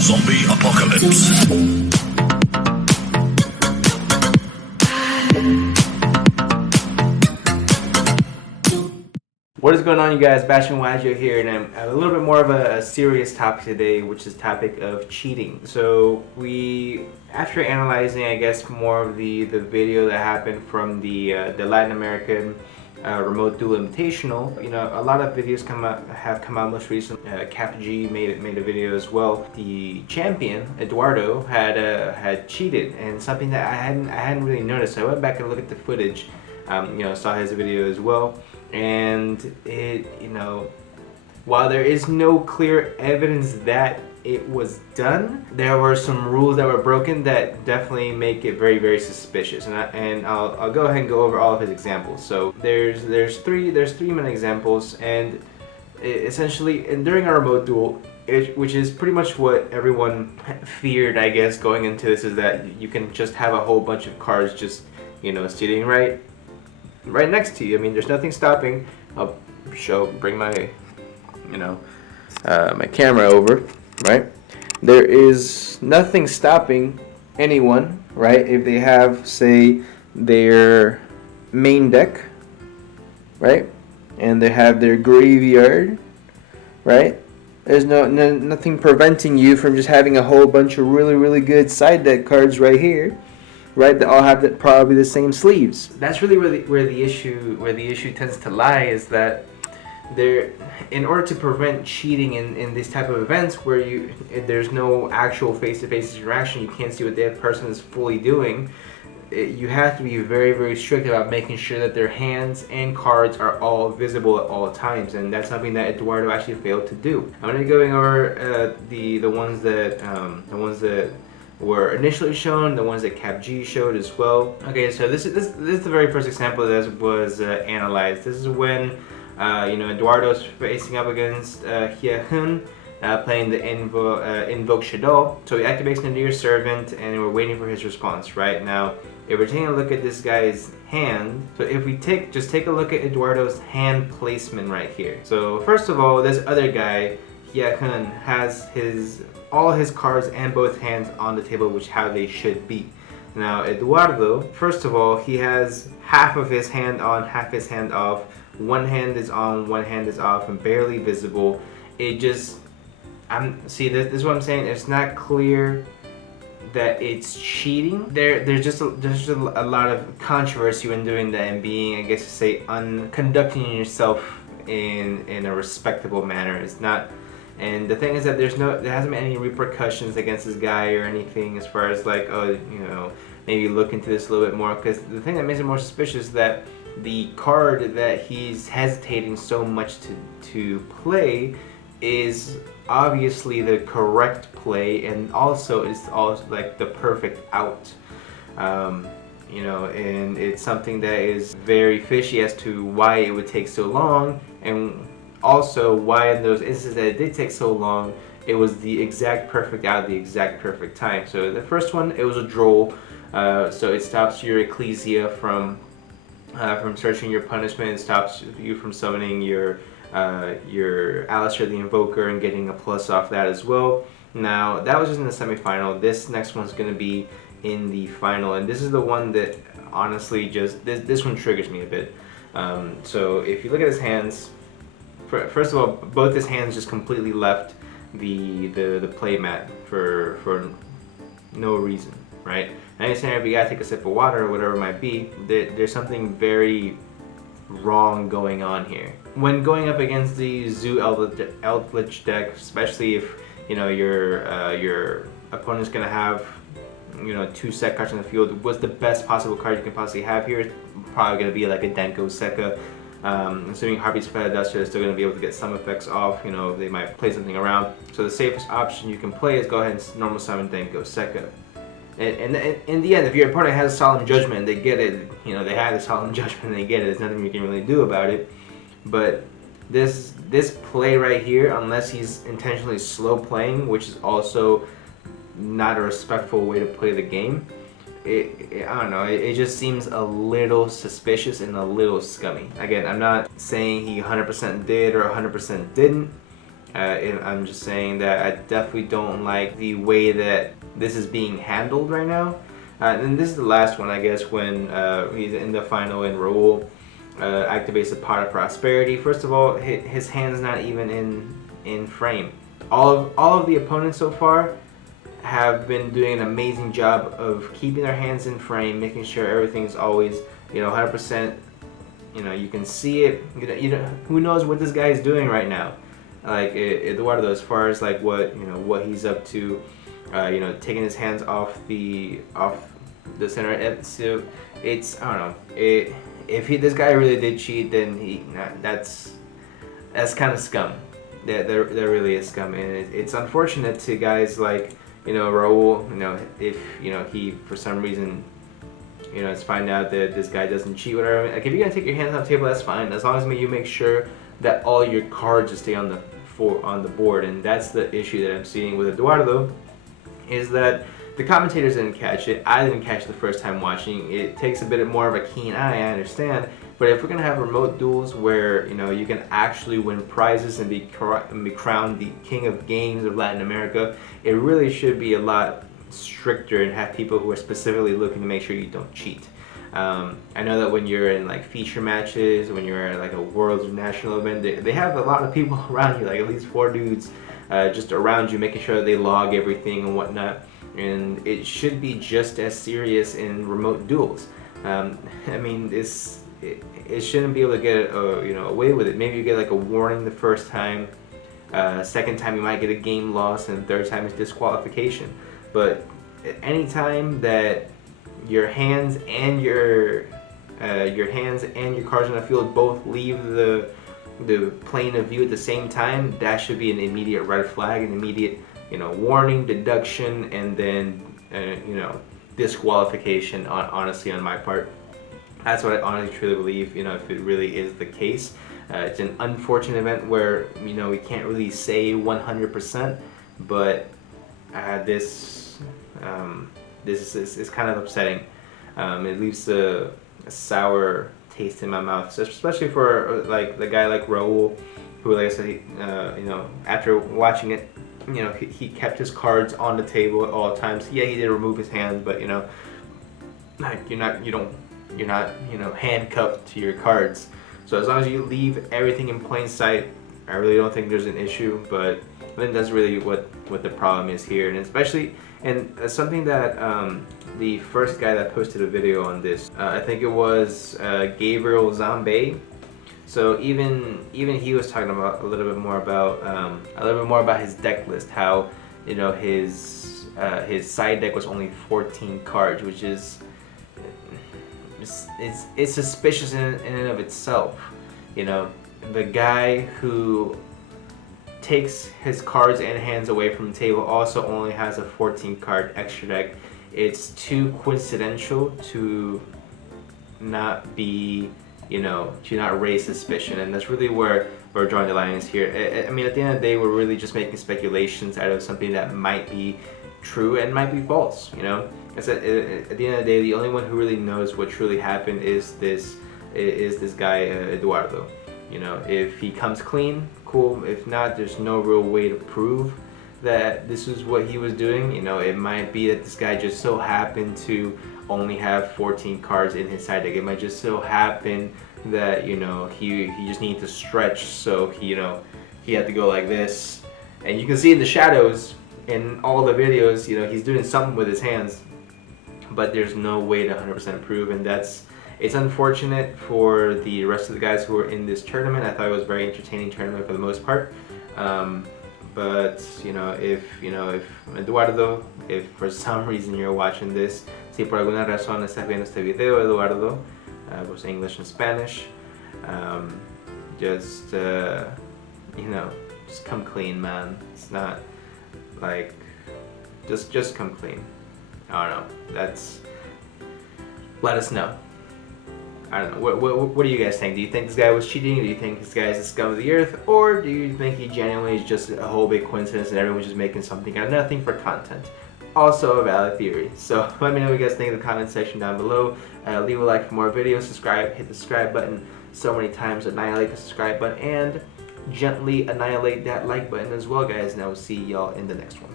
Zombie apocalypse. What is going on, you guys? Bastion Wagio here, and I'm a little bit more of a serious topic today, which is the topic of cheating. So after analyzing, I guess, more of the video that happened from the Latin American remote duel invitational, a lot of videos have come out most recently. CapG made a video as well. The champion Eduardo had cheated, and something that I hadn't really noticed. So I went back and looked at the footage. Saw his video as well, and while there is no clear evidence that it was done, there were some rules that were broken that definitely make it very, very suspicious. And I'll go ahead and go over all of his examples. So there's three main examples, and essentially, and during our remote duel, which is pretty much what everyone feared, I guess, going into this, is that you can just have a whole bunch of cards just sitting right next to you. I mean, there's nothing stopping. I'll bring my my camera over, right? There is nothing stopping anyone, right, if they have, say, their main deck, right, and they have their graveyard, right? There's nothing preventing you from just having a whole bunch of really good side deck cards right here, right, that all have probably the same sleeves. That's really where the issue tends to lie, is that in order to prevent cheating in these type of events where there's no actual face-to-face interaction, you can't see what the other person is fully doing, you have to be very strict about making sure that their hands and cards are all visible at all times, and that's something that Eduardo actually failed to do. I'm going to be going over the ones that were initially shown, the ones that CapG showed as well. Okay, so this is the very first example that was analyzed. This is when Eduardo's facing up against Hyehun, playing the Invoke Shadow. So he activates the Nadir Servant, and we're waiting for his response. Right now, if we're taking a look at this guy's hand, so if we just take a look at Eduardo's hand placement right here. So first of all, this other guy, Hyehun, has all his cards and both hands on the table, which how they should be. Now Eduardo, first of all, he has half of his hand on, half his hand off. One hand is on, one hand is off, and barely visible. This is what I'm saying. It's not clear that it's cheating. There's just a lot of controversy when doing that and being, I guess, to say, conducting yourself in a respectable manner. It's not. And the thing is that there hasn't been any repercussions against this guy or anything, as far as like, maybe look into this a little bit more. Because the thing that makes it more suspicious is that the card that he's hesitating so much to play is obviously the correct play, and also it's also like the perfect out. And it's something that is very fishy as to why it would take so long, and also why in those instances that it did take so long, it was the exact perfect out, the exact perfect time. So the first one, it was a droll, so it stops your Ecclesia from searching your punishment. It stops you from summoning your Alistair the Invoker and getting a plus off that as well. Now that was just in the semi-final. This next one's going to be in the final, and this is the one that honestly just this one triggers me a bit. So if you look at his hands, first of all, both his hands just completely left the play mat for no reason, right? I understand if you gotta take a sip of water or whatever it might be, there's something very wrong going on here. When going up against the Zoo Eldritch deck, especially if your opponent's gonna have 2 set cards on the field, what's the best possible card you can possibly have here? It's probably gonna be like a Denko Sekka. Assuming Harpy's Duster is still going to be able to get some effects off, they might play something around. So the safest option you can play is go ahead and normal summon Denko Sekka. And in the end, if your opponent has a Solemn Judgment, they get it. They have the Solemn Judgment, they get it. There's nothing you can really do about it. But this play right here, unless he's intentionally slow playing, which is also not a respectful way to play the game, I don't know, it just seems a little suspicious and a little scummy. Again, I'm not saying he 100% did or 100% didn't. And I'm just saying that I definitely don't like the way that this is being handled right now. And this is the last one, I guess, when he's in the final and Raul activates the Pot of Prosperity. First of all, his hand's not even in frame. All of the opponents so far have been doing an amazing job of keeping their hands in frame, making sure everything's always 100%. You can see it. Who knows what this guy is doing right now? Like Eduardo, as far as like what he's up to, taking his hands off the center. So it's, I don't know. If this guy really did cheat, then that's kind of scum. There really is scum, and it's unfortunate to guys like Raul. If he for some reason it's find out that this guy doesn't cheat, whatever. Like, if you're gonna take your hands off the table, that's fine. As long as you make sure that all your cards just stay on the board. And that's the issue that I'm seeing with Eduardo, is that the commentators didn't catch it. I didn't catch it the first time watching. It takes a bit more of a keen eye, I understand. But if we're gonna have remote duels where you can actually win prizes and be crowned the king of games of Latin America, it really should be a lot stricter and have people who are specifically looking to make sure you don't cheat. I know that when you're in like feature matches, when you're at like a world or national event, they have a lot of people around you, like at least 4 dudes just around you, making sure that they log everything and whatnot. And it should be just as serious in remote duels. I mean, it shouldn't be able to get away with it. Maybe you get like a warning the first time, second time you might get a game loss, and third time is disqualification. But any time that your hands and your cards on the field both leave the plane of view at the same time, that should be an immediate red flag, an immediate warning, deduction, and then disqualification. Honestly, on my part, that's what I honestly truly believe. If it really is the case, it's an unfortunate event where we can't really say 100%, but this is kind of upsetting. It leaves a sour taste in my mouth, especially for like the guy like Raul, who, like I said, after watching it, he kept his cards on the table at all times. Yeah, he did remove his hands, but like you're not handcuffed to your cards. So as long as you leave everything in plain sight, I really don't think there's an issue. But then that's really what the problem is here, and especially something that the first guy that posted a video on this, I think it was Gabriel Zambe. So even he was talking about a little bit more about his deck list, how his side deck was only 14 cards, which is it's suspicious in and of itself. The guy who takes his cards and hands away from the table also only has a 14 card extra deck. It's too coincidental to not be, to not raise suspicion, and that's really where we're drawing the line is here. I mean, at the end of the day, we're really just making speculations out of something that might be true and might be false. At the end of the day, the only one who really knows what truly happened is this guy Eduardo. If he comes clean, cool. If not, there's no real way to prove that this is what he was doing. It might be that this guy just so happened to only have 14 cards in his side deck. It might just so happen that he just needed to stretch, so he had to go like this. And you can see in the shadows in all the videos, he's doing something with his hands, but there's no way to 100% prove, and it's unfortunate for the rest of the guys who were in this tournament. I thought it was a very entertaining tournament for the most part. But if Eduardo, if for some reason you're watching this, si por alguna razón estás viendo este video, Eduardo, both English and Spanish, just come clean, man. It's not like just come clean. I don't know. Let us know. I don't know. What do you guys think? Do you think this guy was cheating? Do you think this guy is the scum of the earth? Or do you think he genuinely is just a whole big coincidence and everyone's just making something out of nothing for content? Also a valid theory. So let me know what you guys think in the comment section down below. Leave a like for more videos. Subscribe. Hit the subscribe button so many times. Annihilate the subscribe button. And gently annihilate that like button as well, guys, and I will see y'all in the next one.